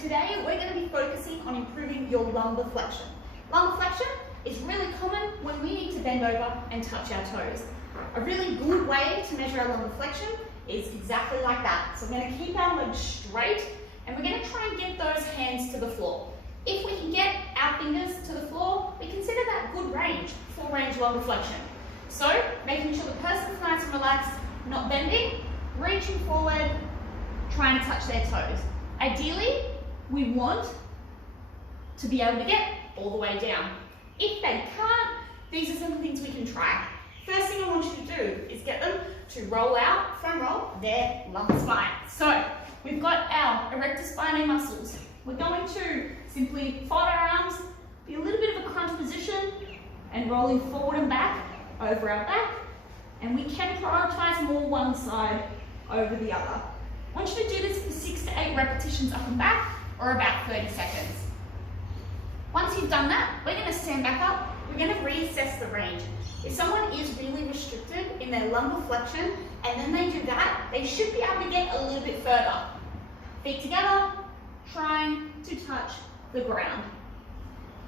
today we're going to be focusing on improving your lumbar flexion. Lumbar flexion is really common when we need to bend over and touch our toes. A really good way to measure our lumbar flexion is exactly like that. So we're going to keep our legs straight and we're going to try and get those hands to the floor. If we can get our fingers to the floor, we consider that good range, full range lumbar flexion. So making sure the person's nice and relaxed, not bending, reaching forward, trying to touch their toes. Ideally, we want to be able to get all the way down. If they can't, these are some things we can try. First thing I want you to do is get them to roll out, front roll, their lumbar spine. So we've got our erector spinae muscles. We're going to simply fold our arms, be a little bit of a crunch position, and rolling forward and back over our back. And we can prioritize more one side over the other. I want you to do this for 6 to 8 repetitions up and back, or about 30 seconds. Once you've done that, we're going to stand back up. We're going to reassess the range. If someone is really restricted in their lumbar flexion, and then they do that, they should be able to get a little bit further. Feet together, trying to touch the ground.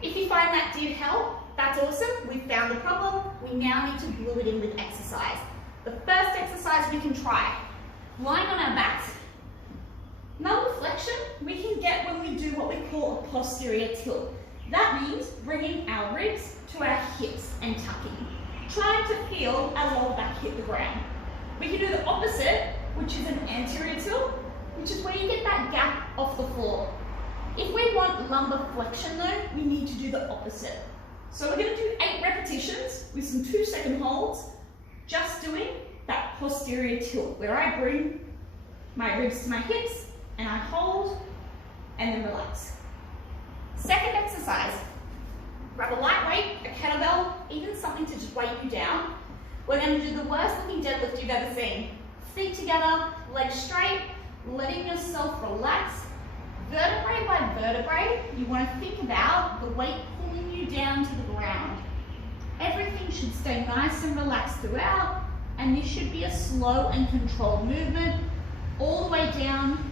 If you find that did help, that's awesome. We've found the problem. We now need to glue it in with exercise. The first exercise we can try, lying on our backs. Lumbar flexion we can get when we do what we call a posterior tilt. That means bringing our ribs to our hips and tucking, trying to feel our lower back hit the ground. We can do the opposite, which is an anterior tilt, which is where you get that gap off the floor. If we want lumbar flexion though, we need to do the opposite. So we're going to do 8 repetitions with some 2-second holds, just doing that posterior tilt, where I bring my ribs to my hips and I hold and then relax. Second exercise, grab a light weight, a kettlebell, even something to just weight you down. We're going to do the worst looking deadlift you've ever seen. Feet together, legs straight, letting yourself relax. Vertebrae by vertebrae, you want to think about the weight pulling you down to the ground. Everything should stay nice and relaxed throughout, and this should be a slow and controlled movement all the way down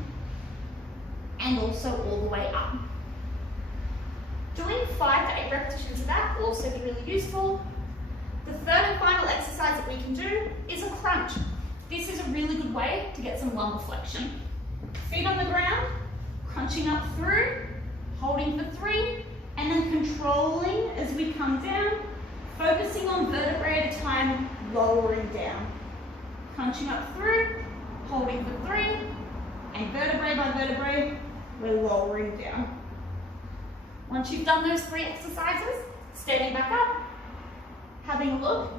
and also all the way up. Doing 5 to 8 repetitions of that will also be really useful. The third and final exercise that we can do is a crunch. This is a really good way to get some lumbar flexion. Feet on the ground, crunching up through, holding for 3, and then controlling as we come down, focusing on vertebrae at a time, lowering down. Crunching up through, holding for 3, and vertebrae by vertebrae, we're lowering down. Once you've done those 3 exercises, standing back up, having a look,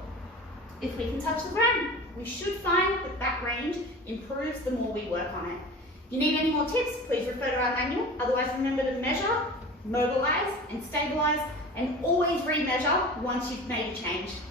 if we can touch the ground, we should find that that range improves the more we work on it. If you need any more tips, please refer to our manual. Otherwise, remember to measure, mobilise and stabilise, and always re-measure once you've made a change.